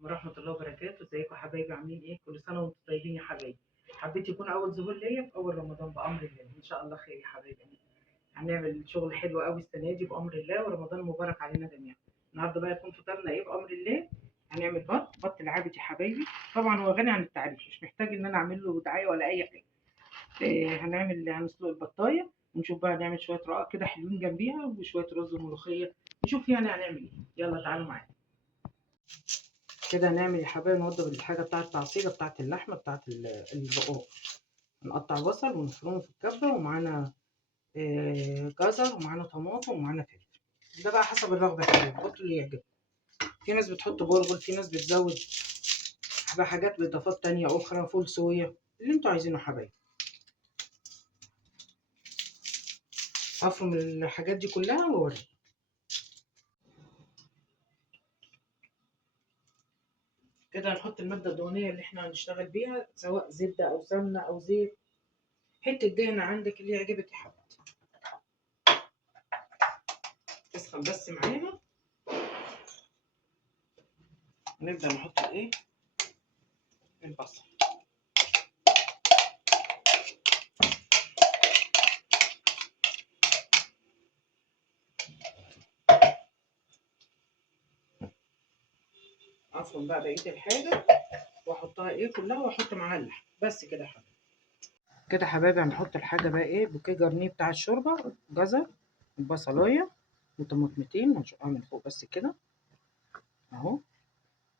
ورحمة الله وبركاته. ازيكم يا حبايبي؟ عاملين ايه؟ كل سنة وانتم طيبين يا حبايبي. حبيت يكون أول ظهور ليا في أول رمضان بأمر الله، إن شاء الله خير يا حبايبي. هنعمل شغل حلو قوي السنة دي بأمر الله، ورمضان مبارك علينا جميعا. النهارده بقى يكون فطارنا ايه بأمر الله؟ هنعمل بط العابد يا حبايبي. طبعا هو غني عن التعريف، مش محتاج إن أنا أعمل له دعاية ولا أي حاجة. هنسلق البطاية ونشوف بقى نعمل شوية رقاق كده حلوين جنبيها وشوية رز وملوخية. نشوف يعني هنعمل ايه. يلا تعالوا معايا. كده هنعمل يا حبايبي نوضب الحاجة بتاعة التعصيجة بتاعة اللحمة بتاعة الرقاق. نقطع بصل ونفرمه في الكبة، ومعانا جزر، ومعانا طماطم، ومعانا فلفل. ده بقى حسب الرغبة يا حبايبي، حطوا اللي يعجبكم. في ناس بتحط برغل، في ناس بتزود بحاجات بإضافات تانية أخرى، فول صويا، اللي انتوا عايزينه يا حبايبي. هفرم الحاجات دي كلها واوريكم. كده هنحط المادة الدهنية اللي احنا هنشتغل بيها، سواء زبدة أو سمنة أو زيت. حتة دهنة عندك اللي يعجبك يا حبيبتي. تسخن بس معانا. ونبدأ نحط الايه، البصل. افرم بقى بقيه الحاجه واحطها ايه كلها، واحط معاها اللحم بس كده يا حبايبي. كده يا حبايبي هنحط الحاجه بقى ايه، بوكيه جرنيه بتاع الشوربه، جزر وبصلايه وطماطمتين، ونشقها من فوق بس كده اهو.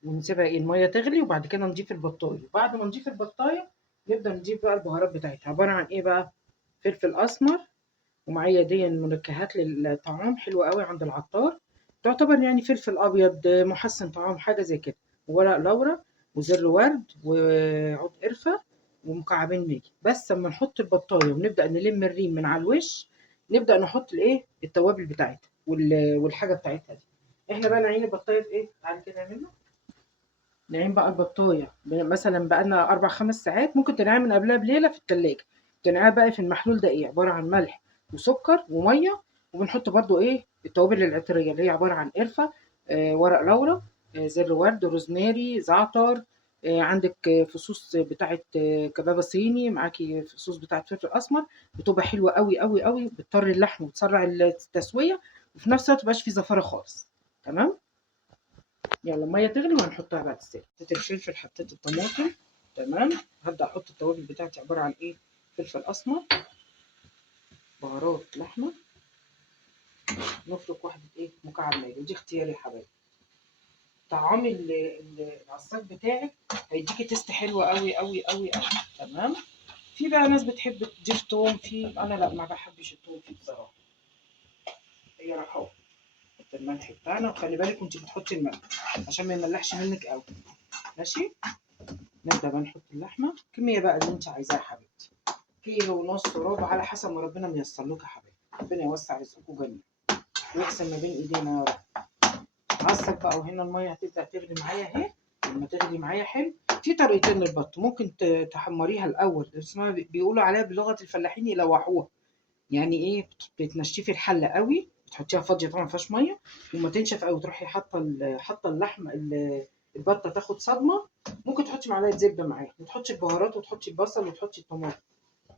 ونسيبها ايه، الميه تغلي، وبعد كده نضيف البطايه. وبعد ما نضيف البطايه نبدا نضيف بقى البهارات بتاعتها، عباره عن ايه بقى، فلفل اسمر، ومعايا دي منكهات للطعام حلوه قوي عند العطار، تعتبر يعني فلفل ابيض محسن طعام حاجه زي كده، وورق لورا، وزر ورد، وعود قرفه، ومكعبين ماجي. بس اما نحط البطايه ونبدا نلم الريم من على الوش، نبدا نحط الايه، التوابل بتاعتها والحاجه بتاعتها دي. احنا بقى نعين البطايه في ايه، تعالى كده نعملها. نعين بقى البطايه مثلا بقى لنا 4 5 ساعات، ممكن تنقعها من قبلها بليله في التلاجة. تنقعها بقى في المحلول ده ايه، عباره عن ملح وسكر وميه. وبنحط برضو ايه، التوابل العطريه اللي هي عباره عن قرفه، ورق لورا، زر ورد، روزماري، زعتر، عندك فصوص بتاعه كبابه صيني، معاكي فصوص بتاعه فلفل اسمر. بتبقى حلوه قوي قوي قوي، بتطري اللحم وتسرع التسويه، وفي نفس الوقت مبقاش في زفاره خالص. تمام. يلا الميه تغلي وهنحطها بعد السلق. حطيت الفلفل، حطيت الطماطم. تمام. هبدا احط التوابل بتاعتي، عباره عن ايه، فلفل اسمر، بهارات لحمه، نفرك واحده ايه مكعب ماجي، ودي اختياري يا حبايبي. طعام العصاج بتاعك هيديكي تيست حلوه قوي قوي قوي قوي. تمام. في بقى ناس بتحب تضيف توم فيه، انا لا، ما بحبش التوم فيه بصراحه. هي رحوه. نحط الملح بتاعنا، وخلي بالك وانت بتحطي الملح عشان ما يملحش منك قوي. ماشي. نبدا بقى نحط اللحمه، كميه بقى اللي انت عايزاها يا حبيبتي، كيلو ونص، ربع، على حسب ما ربنا ميسر لكم يا حبايبي. ربنا يوسع رزقكم جميعا ويقسم ما بين ايدينا يا رب. عصب بقى، وهنا الميه هتبدا تغلي معايا اهي. لما تغلي معايا حلو، في طريقتين للبط. ممكن تحمريها الاول، اسمها بيقولوا عليها بلغه الفلاحين يلوحوها. يعني ايه، بتنشفي الحله قوي، بتحطيها فاضيه طبعا ما فيهاش ميه، وما تنشف قوي تروحي حاطه اللحمه البطه تاخد صدمه. ممكن تحطي معلقه زبده معاها، وتحطي البهارات، وتحطي البصل، وتحطي الطماطم،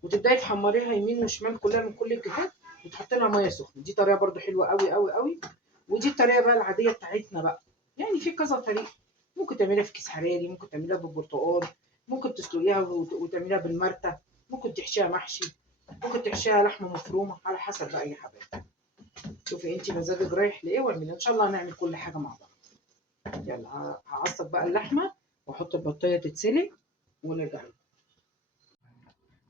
وتبداي تحمريها يمين وشمال كلها من كل الجهات، وتحطي لها ميه سخنه. دي طريقه برده حلوه قوي قوي قوي. ودي الطريقه بقى العاديه بتاعتنا بقى. يعني في كذا طريقه. ممكن تعمليها في كيس حراري، ممكن تعمليها بالبرتقال، ممكن تسلقيها وتعمليها بالمرتة، ممكن تحشيها محشي، ممكن تحشيها لحمه مفرومه، على حسب بقى يا حبايبي. شوفي انت مزاجك رايح لايه واعملي، ان شاء الله هنعمل كل حاجه مع بعض. يلا هعصب بقى اللحمه، واحط البطايه تتسلق، ونرجع لكم.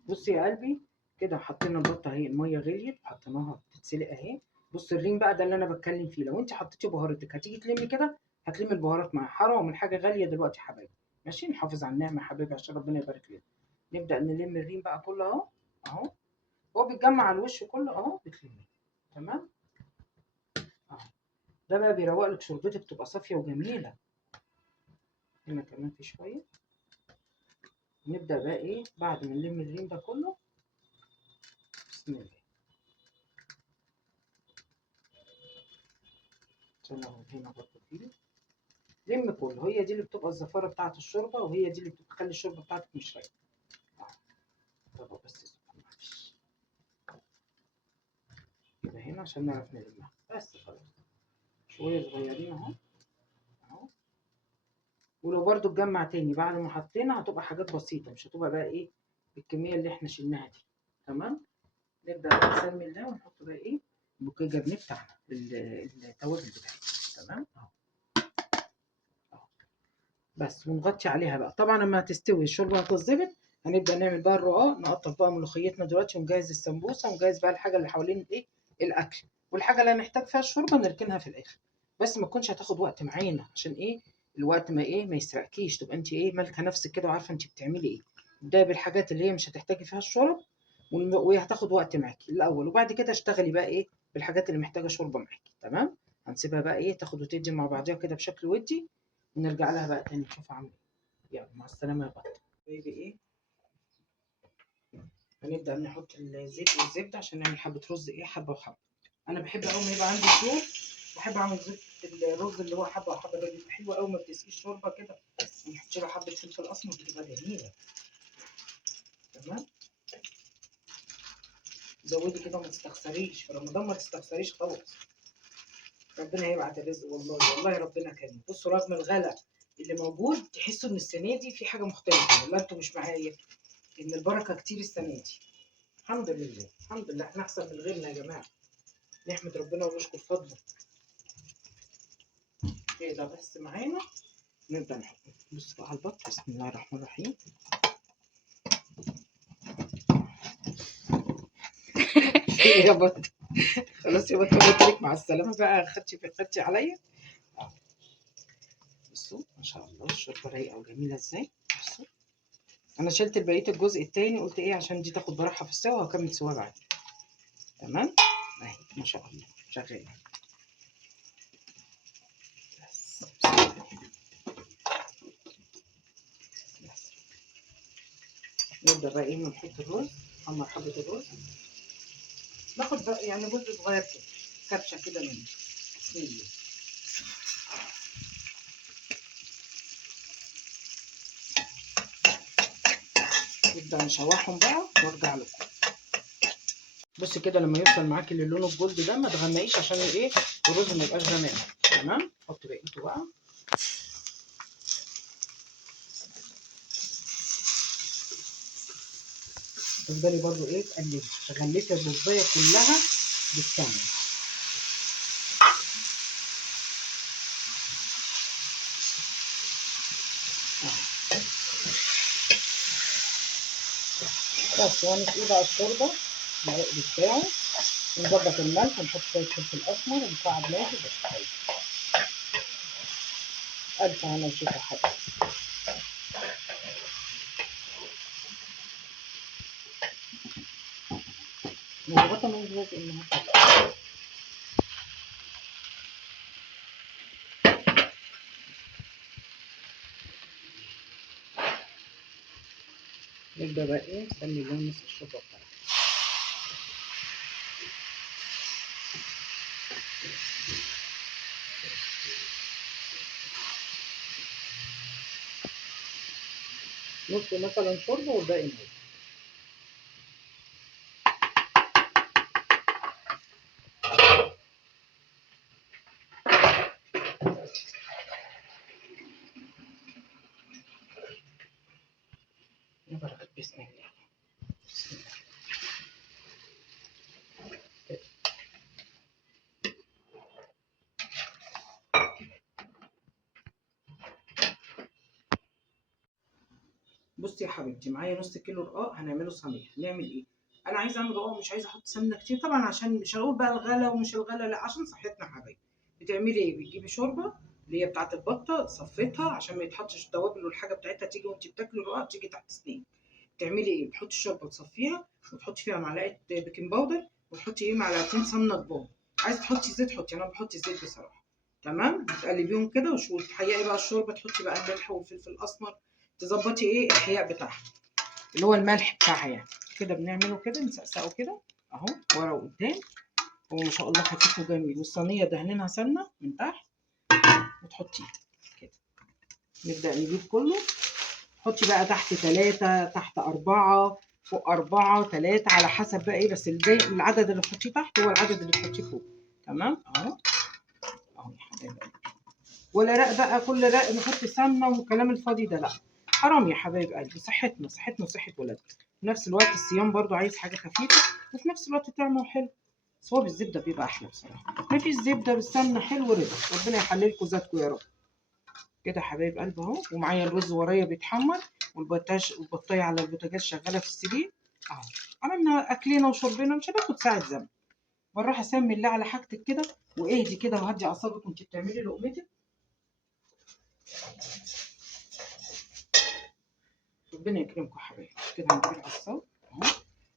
بصي يا قلبي، كده حطينا البطه اهي، الميه غليت، حطيناها تتسلق اهي. بص الريم بقى ده اللي انا بتكلم فيه، لو انت حطيتي بهاراتك هتيجي تلمي كده، هتلمي البهارات معاها. حرام من حاجه غاليه دلوقتي يا حبايبي. ماشي، نحافظ على النعمه يا حبايبي عشان ربنا يبارك لنا. نبدا نلم الريم بقى كله اهو. اهو. هو بيتجمع على الوش كله اهو، بتلميه. تمام. اهو. ده بقى بيروق لك شوربتك، تبقى صافيه وجميله. هنا كمان في شويه. نبدا بقى ايه بعد ما نلم الريم ده كله. بسم الله. عشان اهو هنا برضه فيه. لم كله، هي دي اللي بتبقى الزفاره بتاعه الشوربه، وهي دي اللي بتخلي الشوربه بتاعتك مش رايقه. طب بس كده هنا عشان نعرف نلمها، بس خلاص شويه صغيرين اهو اهو. ولو برضو تجمع تاني بعد ما حطينا هتبقى حاجات بسيطه، مش هتبقى بقى ايه بالكميه اللي احنا شلناها دي. تمام. نبدا بقى نسمي ده ونحط بقى ايه بوكيه جبنه بتاعنا التوابل بتاعتنا. تمام اهو اهو. بس ونغطي عليها بقى. طبعا لما هتستوي الشوربه هتظبط، هنبدا نعمل بقى الرقاق، نقطف بقى ملوخيتنا دلوقتي ونجهز السمبوسه ونجهز بقى الحاجه اللي حوالين ايه الاكل، والحاجه اللي هنحتاج فيها الشوربه نركنها في الاخر. بس ما تكونش هتاخد وقت معانا عشان ايه الوقت ما ايه ما يسرقكيش، تبقى انت ايه مالكه نفسك كده وعارفه انت بتعملي ايه. ده بالحاجات اللي هي مش هتحتاجي فيها الشرب وهي هتاخد وقت معاكي الاول، وبعد كده اشتغلي بقى ايه بالحاجات اللي محتاجه شوربه معاكي. تمام. هنسيبها بقى ايه تاخد وتدي مع بعضيها كده بشكل ودي، ونرجع لها بقى تاني نشوفها عامله ايه. يلا مع السلامه يا بطل بيبي. ايه هنبدا نحط الزيت والزبده عشان نعمل حبه رز ايه حبه وحبه. انا بحب اول ما يبقى عندي شوربه بحب اعمل زيت الرز اللي هو حبه وحبه، ده بيبقى حلو قوي ما بتسقيش شوربه كده، ونحط له حبه فلفل اسمر بتبقى جميله. تمام. زودي كده وما تستخسريش، في رمضان ما تستخسريش خالص، ربنا هيبعت الرزق والله والله ربنا كريم. بصوا رغم الغلا اللي موجود تحسوا ان السنه دي في حاجه مختلفه، ولا انتوا مش معايا ان البركه كتير السنه دي؟ الحمد لله الحمد لله، احنا احسن من غيرنا يا جماعه، نحمد ربنا ونشكر فضله. كده بس معانا نبدا نحط. بص بقى على البط، بسم الله الرحمن الرحيم. ايه يا بط خلاص يا بط قلت لك مع السلامه بقى، خدتي عليا. بصوا ما شاء الله الشوربه رايقه وجميله ازاي. بصوا انا شلت بقيه الجزء التاني، قلت ايه عشان دي تاخد براحه في السوا وهكمل سوا بعد. تمام اهي ما شاء الله شغاله. بس بس نبدا بقى ايه نحط الرز، نحمر حبه الرز، ناخد بقى يعني جزء صغير كده كبشه كده منه. بسم الله. نبدا نشوحهم بقى وارجع لكم. بص كده لما يوصل معاكي للون الجولد ده ما تغمقيش عشان ايه الرز ما يبقاش غامق. تمام. حط بقيته بقى. تفضلي برضو ايه تقلبي تغلفي الرزايه كلها بالسمنه. بس وهنسقيه بقى الشوربه العقد بتاعه، نظبط الملح ونحط شويه فلفل اسمر ومكعب ماجي بس. الف هنا وشفا حاجه. نظبطها من جوه انها نبدا بقى ايه نسمي لون نص الشوربه بتاعتنا. نص مثلا شوربه والباقي ميه. نبرك بسم الله. بسم الله كده. بصي يا حبيبتي معايا نص كيلو رقاق هنعمله صينيه. هنعمل ايه؟ انا عايزه اعمل رقاق مش عايزه احط سمنه كتير طبعا، عشان مش هقول بقى الغلا ومش الغلا، لا عشان صحتنا يا حبايبي. بتعملي ايه؟ بتجيبي شوربه اللي هي بتاعه البطه صفيتها عشان ما يتحطش التوابل والحاجه بتاعتها تيجي وانت بتاكلي الرقاق تيجي تحت سنين. تعملي ايه؟ بتحطي الشوربه تصفيها وتحطي فيها معلقه بيكنج باودر وتحطي ايه معلقتين سمنه كبار. عايزه تحطي زيت حطي، انا بحط الزيت بصراحه. تمام. بتقلبيهم كده وتحيقي بقى الشوربه، تحطي بقى الملح والفلفل الاسمر، تظبطي ايه الحياء بتاعها اللي هو الملح بتاعها يعني. كده بنعمله كده نسقسقه كده اهو ورا وقدام. هو ما شاء الله خفيف وجميل، والصينيه دهنينها سمنه من تحت وتحطيه كده. نبدا نجيب كله. حطي بقى تحت 3 تحت 4 فوق 4 3 على حسب بقى ايه، بس زي العدد اللي تحطيه تحت هو العدد اللي تحطيه فوق. تمام اهو. اهو يا حبايبي، ولا رق بقى كل رق نحط سمنه والكلام الفاضي ده، لا حرام يا حبايب قلبي، صحتنا صحتنا وصحه ولادنا. في نفس الوقت الصيام برضو عايز حاجه خفيفه وفي نفس الوقت طعمه حلو، بس هو بالزبده بيبقى احلى بصراحه. ما فيش زبده بالسمنه حلو رضا، ربنا يحللكم ذاتكم يا رب. كده يا حبايب قلبي اهو، ومعايا الرز ورايا بيتحمر والبطايه على البوتاجاز شغاله في السرير اهو. عملنا اكلنا وشربنا، مش هناخد ساعه زمن. بالراحه سمي الله على حاجتك كده، واهدي كده وهدي اعصابك وانت بتعملي لقمتك. ربنا يكرمكم يا حبايبي. كده هنجيب العصاج اهو.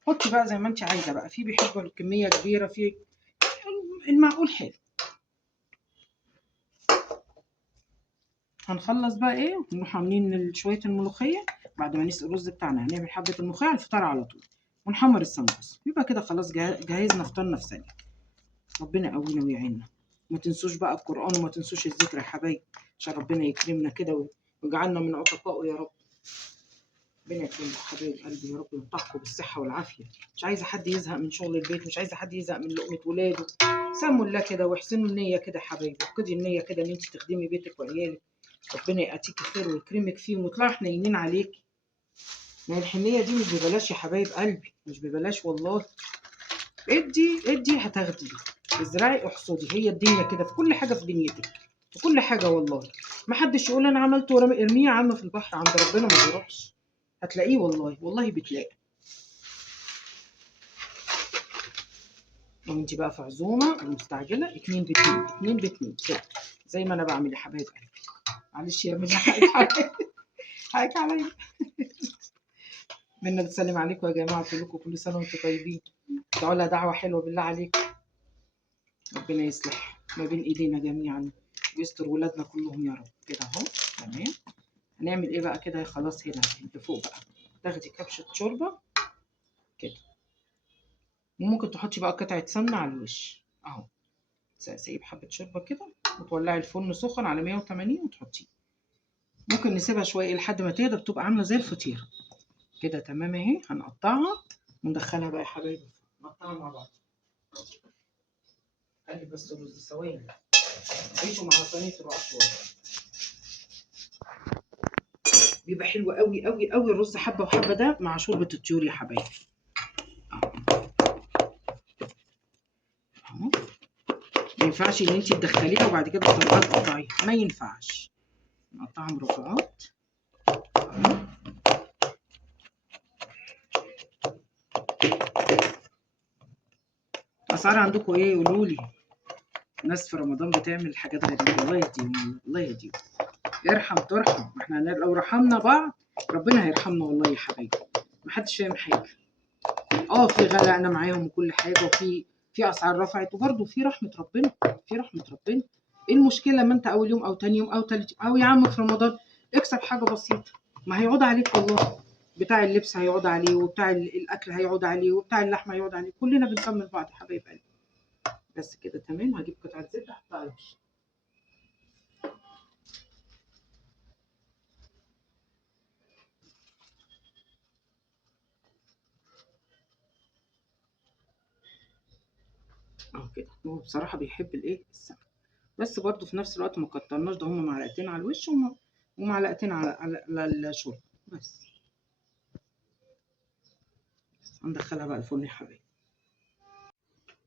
حطي بقى زي ما انت عايزه بقى، في بيحبوا الكميه كبيره، في المعقول حلو. هنخلص بقى ايه ونروح عاملين شويه الملوخيه. بعد ما نسقي الرز بتاعنا هنعمل حبه الملوخيه على الفطار على طول، ونحمر السمبوس، يبقى كده خلاص جهزنا فطارنا في ثانيه. ربنا يقوينا ويعيننا. ما تنسوش بقى القران وما تنسوش الذكر يا حبايبي، عشان ربنا يكرمنا كده ويجعلنا من عتقائه يا رب. ربنا يكرمكم حبايب قلبي يا رب، ينطقكم بالصحه والعافيه. مش عايزه حد يزهق من شغل البيت، مش عايزه حد يزهق من لقمه ولاده. سموا الله كده واحسنوا النيه كده يا حبايبي، وخدي النيه كده ان انت تخدمي بيتك وعيالك. ربنا ياتيكي خير ويكرمك فيهم ويطلعوا حنينين عليكي. ما هي الحنيه دي مش ببلاش يا حبايب قلبي، مش ببلاش والله. ادي ادي هتاخدي، ازرعي احصدي، هي الدنيا كده في كل حاجه في دنيتك، في كل حاجه والله. ما حدش يقول انا عملت ارميه يا عم في البحر، عند ربنا ما بيروحش. هتلاقيه والله، والله بتلاقي. لو انت بقى في عزومه مستعجله، 2 ب2 2 ب2 كده زي ما انا بعمل يا حبايب قلبي. معلش يا منى حقك عليا، حقك عليا. منى بتسلم عليكم يا جماعه كلكم، كل سنه وانتم طيبين. ادعوا لها دعوه حلوه بالله عليك. ربنا يصلح ما بين ايدينا جميعا ويستر ولادنا كلهم يا رب. كده اهو تمام. هنعمل ايه بقى كده خلاص. هنا انت فوق بقى تاخدي كبشه شوربه كده، وممكن تحطي بقى قطعه سمنه على الوش اهو. سيب حبه شوربه كده وتولعي الفرن سخن على 180 وتحطيه. ممكن نسيبها شويه لحد ما تهدى، بتبقى عامله زي الفطيره كده. تمام اهي. هنقطعها وندخلها بقى يا حبايبي، نقطعها مع بعض. خلي بس الرز ثواني، عيشوا مع صينيه الرقص. بيبقى حلو قوي قوي قوي الرز حبه وحبه ده مع شوربه الطيور يا حبايبي اهو. ما ينفعش ان انت تدخليها وبعد كده تطلعيها تقطعيها، ما ينفعش. نقطعها مربعات اهو. الاسعار عندكم ايه قولوا لي؟ الناس في رمضان بتعمل حاجات غريبه، الله يهديهم الله يهديهم. ارحم ترحم، ما احنا لو رحمنا بعض ربنا هيرحمنا والله يا حبايبي. محدش فاهم حاجه. في غلقنا معاهم وكل حاجه، في اسعار رفعت، وبرده في رحمه ربنا، في رحمه ربنا. ايه المشكله لما انت اول يوم او تاني يوم او تالت يوم او يا عم في رمضان اكسب حاجه بسيطه؟ ما هيعود عليك والله. بتاع اللبس هيعود عليه، وبتاع الاكل هيعود عليه، وبتاع اللحمه هيعود عليه، كلنا بنكمل بعض يا حبايب قلبي. بس كده تمام. هجيب قطعه زبده احطها على الوش. اهو كده. هو بصراحه بيحب الايه السمك، بس برضه في نفس الوقت ما كترناش، ده هم معلقتين على الوش ومعلقتين على الشوربه بس. هندخلها بقى الفرن يا حبايبي.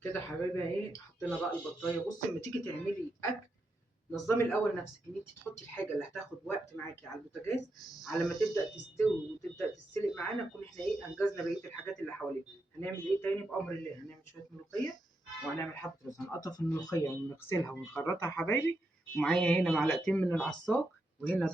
كده حبايبي ايه، حطينا بقى البطايه. بصي لما تيجي تعملي اكل نظمي الاول نفسك ان انت تحطي الحاجه اللي هتاخد وقت معاكي على البوتاجاز، على ما تبدا تستوي وتبدا تتسلق معانا نكون احنا ايه انجزنا بقيه الحاجات اللي حوالينا. هنعمل ايه تاني بامر الله؟ هنعمل شويه ملوخيه وهنعمل حبه رز. هنقطف الملوخيه ونغسلها ونخرطها يا حبايبي. ومعايا هنا معلقتين من العصاق، وهنا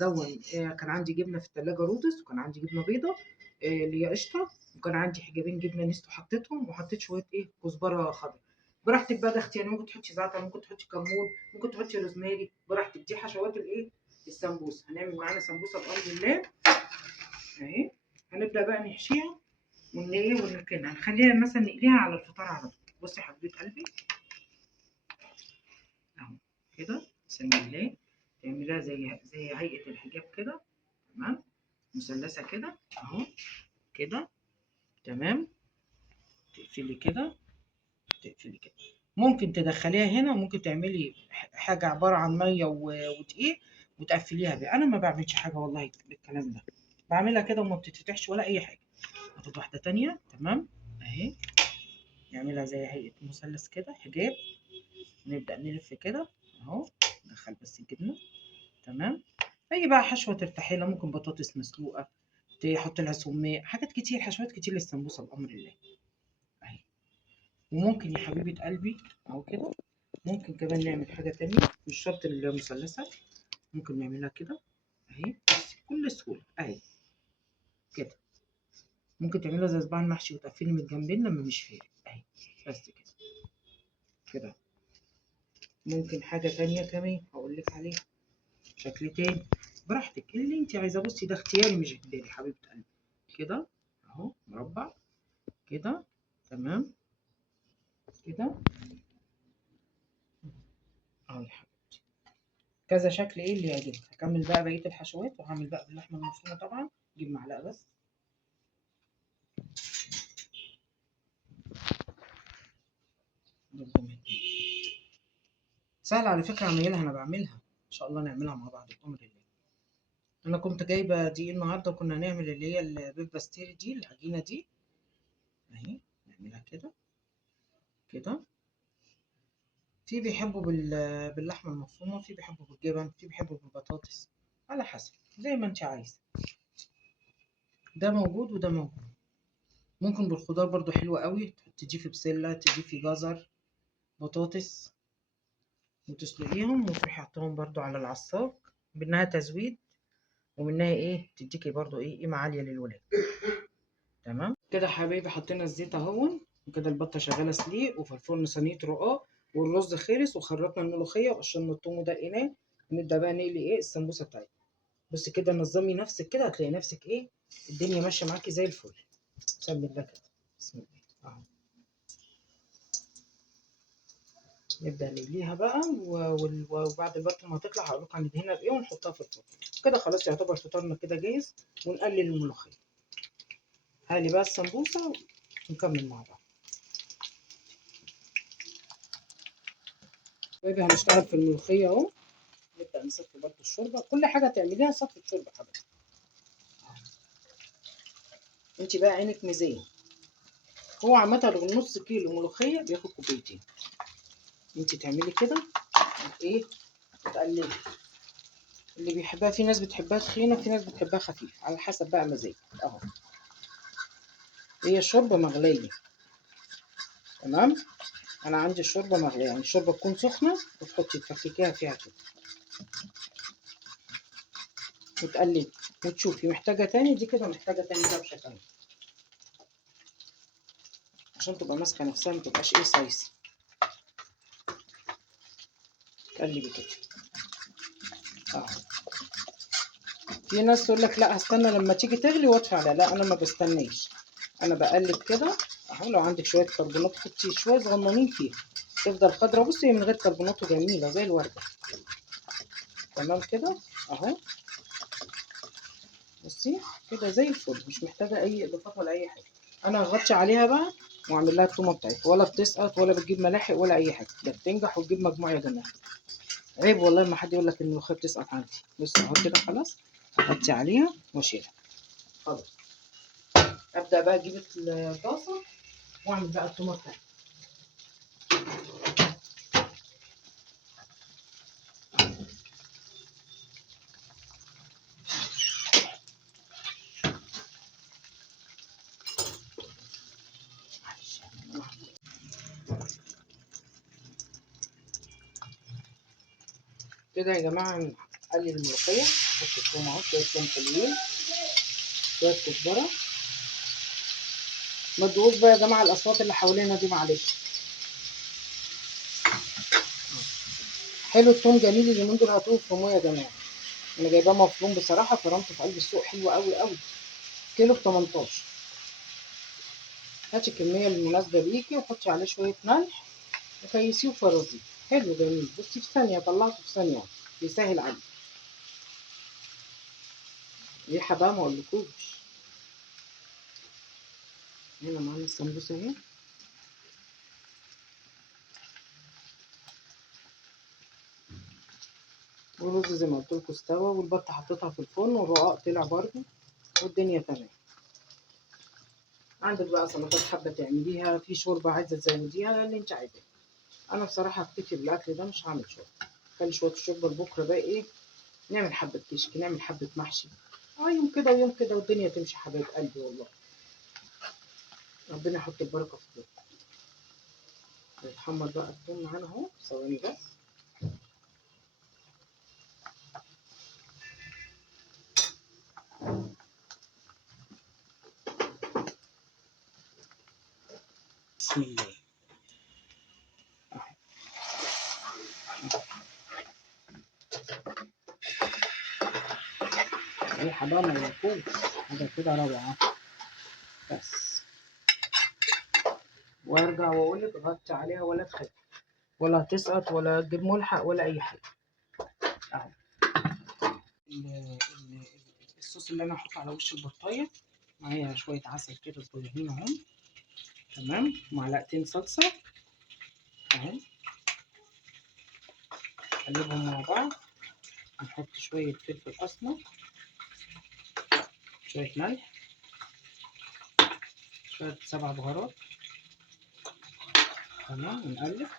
كان عندي جبنه في الثلاجه رودس، وكان عندي جبنه بيضه اللي هي قشطه، وكان عندي حجابين جبنه نستو حطيتهم، وحطيت شويه ايه كزبره خضراء. براحتك بقى، ده اختياري. ممكن تحطي زعتر، ممكن تحطي كمون، ممكن تحطي روزماري، براحتك. دي حشوات الايه السمبوسه. هنعمل معانا سمبوسه بامر الله اهي. هنبدا بقى نحشيها ونركنها. هنخليها مثلا نقليها على الفطار على طول. بصي يا حبيبه قلبي اهو كده. بسم الله. تعمليها زي هيئة الحجاب كده. تمام، مثلثة كده اهو كده. تمام، تقفلي كده، تقفلي كده. ممكن تدخليها هنا وممكن تعملي حاجة عبارة عن مية ودقيق وتقفليها بيها. أنا ما بعملش حاجة والله بالكلام ده، بعملها كده وما بتتفتحش ولا أي حاجة. هاخد واحدة تانية. تمام أهي، نعملها زي هيئة مثلث كده حجاب. نبدأ نلف كده أهو، ندخل بس الجبنة. تمام، أي بقى حشوة ترتاحي لها، ممكن بطاطس مسلوقة، تحط لها سماق، حاجات كتير، حشوات كتير للسمبوسة بأمر الله أهي. وممكن يا حبيبة قلبي أهو كده، ممكن كمان نعمل حاجة تانية مش شرط المثلثة، ممكن نعملها كده اهي بكل سهولة اهي كده. ممكن تعملها زي صباع المحشي وتقفلي من الجنبين لما مش فارق اهي، بس كده كده. ممكن حاجة تانية كمان هقولك عليها، شكل تاني براحتك اللي انت عايزاه. بصي ده اختياري مش اجباري حبيبة قلبي. كده اهو مربع كده. تمام كده اهو يا حبيبتي، كذا شكل ايه اللي يعجبك. هكمل بقى بقية الحشوات وهعمل بقى باللحمة المفرومة طبعا. اجيب معلقة بس. سهلة على فكرة عمايلها، أنا بعملها إن شاء الله نعملها مع بعض بأمر الله. أنا كنت جايبة دي النهاردة وكنا نعمل اللي هي البيف باستيري دي، العجينة دي أهي. نعملها كده كده. في بيحبوا باللحمة المفرومة، في بيحبوا بالجبن، في بيحبوا بالبطاطس، على حسب زي ما أنت عايزة. ده موجود وده موجود. ممكن بالخضار برضو حلوة قوي، تضيفي بسلة، تضيفي جزر، بطاطس، وتسلقيهم وتروحي حطهم برضو على العصاق، بإنها تزويد ومنها ايه تديكي برضو ايه قيمة عالية للولاد. تمام كده حبايبي، حطينا الزيت اهون، وكده البطة شغالة سليق، وفي الفرن صينية رقاق، والرز خلص، وخرطنا الملوخية وقشرنا التوم ودقيناه. ونبدأ بقى نقلي ايه السمبوسة بتاعتنا. بصي كده، نظمي نفسك كده هتلاقي نفسك ايه الدنيا ماشية معاكي زي الفل. بسم الله كده، بسم الله اهو. نبدأ نقليها بقى وبعد البطة ما تطلع هقول لكم هندهنها بايه ونحطها في الفرن. كده خلاص يعتبر فطارنا كده جاهز. ونقلل الملوخية. هالي بقى السمبوسة ونكمل مع بعض. طيب هنشتغل في الملوخية اهو. نبدأ نصفي برضه الشوربة، كل حاجة تعمليها صفي شوربة حبيبتي. انت بقى عينك ميزان. هو عامة نص كيلو ملوخية بياخد كوبايتين. انت تعملي كده ايه وتقلبي. اللي بيحبها، في ناس بتحبها تخينة، في ناس بتحبها خفيف، على حسب بقى مزاجك اهو. هي الشوربة مغلية. تمام، انا عندي الشوربة مغلية، يعني الشوربة تكون سخنة وتحطي تفككيها فيها كده وتقلبي وتشوفي محتاجة تاني. دي كده محتاجة تاني كبشة تانية عشان تبقى ماسكة نفسها، متبقاش ايه سايسة. تقلبي كده اهو. في ناس تقول لك لا هستنى لما تيجي تغلي وادفع عليها، لا انا ما بستناش، انا بقلب كده اهو. لو عندك شويه كربونات حطي شويه صغننين فيها تفضل خضرا. بصي من غير كربونات وجميله زي الورده. تمام كده اهو. بصي كده زي الفل، مش محتاجه اي اضافات ولا اي حاجه. انا هغطي عليها بقى واعمل لها التومه بتاعتها، ولا بتسقط ولا بتجيب ملاحق ولا اي حاجه، ده بتنجح وتجيب مجموع يا جماعه. عيب والله ما حد يقول لك ان الملوخيه بتسقط عندي. بصي اهو كده خلاص، اغطي عليها واشيلها خلاص. ابدا بقى اجيب الطاسه واعمل بقى التومه بتاعتي. كده يا جماعه نقلل الملوخيه، نحط التوم اهو، شويه توم حلوين، شويه كزبره. ما تدوقوش بقى يا جماعه الاصوات اللي حوالينا دي معلش. حلو التوم جميل اليومين دول، هاتوه افرموه يا جماعه. انا جايباه مفروم بصراحه، فرمته في قلب السوق حلو قوي قوي. كيلو ب 18. هاتي الكميه المناسبه ليكي وحطي عليه شويه ملح وكيسيه وفرزيه. حلو جميل. بصي في ثانيه طلعته، في ثانيه بيسهل عليك. ريحه بقى ما اقولكوش. هنا معانا السمبوسه اهي. والرز زي ما قلت لكم استوى، والبطه حطيتها في الفرن، والرقاق طلع برده، والدنيا تمام. عندك بقى سلطات حابه تعمليها، في شوربه عايزه تزوديها، اللي انت عايزاه. انا بصراحه هكتفي بالاكل ده، مش هعمل شوربه. خلي شويه الشوربه لبكره بقى ايه، نعمل حبه كشك، نعمل حبه محشي. يوم كده ويوم كده والدنيا تمشي حبايب قلبي والله. ربنا يحط البركه في البيت. يتحمر بقى الثوم معانا اهو، ثواني بس. بسم الله. ريحه بقى ما يقولكوش، حاجه كده روعه. بس وارجع واقول لك غطي عليها ولا تخافي، ولا هتسقط ولا تجيب ملحق ولا اي حاجه. اهو الصوص اللي انا هحطه على وش البطايه، معايا شويه عسل كده صغيرين اهو، تمام، معلقتين صلصه اهو، نقلبهم مع بعض. نحط شويه فلفل اسمر، شويه ملح، شويه 7 بهارات، تمام، ونقلب.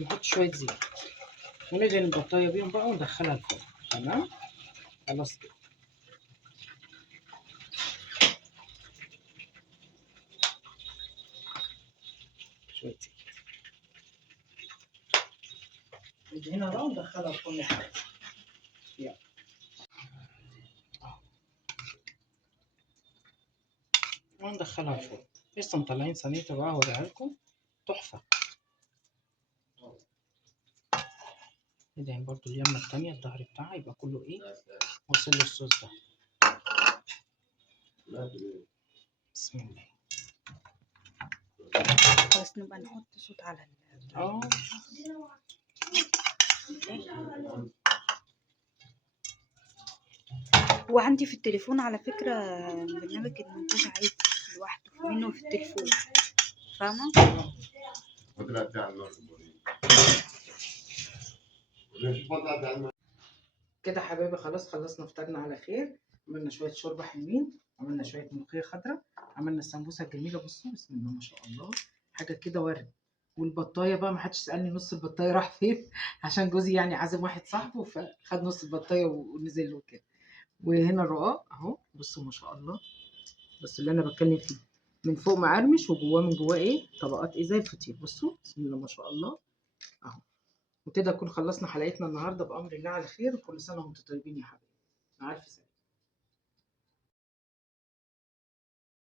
نحط شويه زيت، وندهن البطايه بيهم بقى وندخلها الفرن. تمام، خلاص كده. شويه زيت، ندهنها بقى وندخلها الفرن حاجة. يلا وندخلها الفرن. لسه مطلعين صينيه بقى هوريها لكم، تحفه. ندهن برضو اليمه التانيه الظهر بتاعها يبقى كله ايه، واصل له الصوص ده. بسم الله. خلاص نبقى نحط صوت على اه وعندي في التليفون على فكرة برنامج المونتاج عادي لوحده منه في التليفون، فاهمة؟ كده حبايبي خلاص خلصنا، فطرنا على خير. عملنا شويه شوربه حلوين، عملنا شويه ملوخيه خضراء، عملنا السمبوسه الجميله. بصوا بسم الله ما شاء الله، حاجه كده ورد. والبطايه بقى ما حدش سالني نص البطايه راح فين عشان جوزي يعني عازم واحد صاحبه، فخد نص البطايه ونزل له كده. وهنا الرقاق اهو، بصوا ما شاء الله. بس اللي انا بتكلم فيه من فوق مقرمش، وجواه من جواه ايه، طبقات ايه زي الفطير. بصوا بسم الله ما شاء الله اهو. وكده نكون خلصنا حلقتنا النهارده بامر الله على خير، وكل سنه وانتم طيبين يا حبايبي، مع الف سلامه.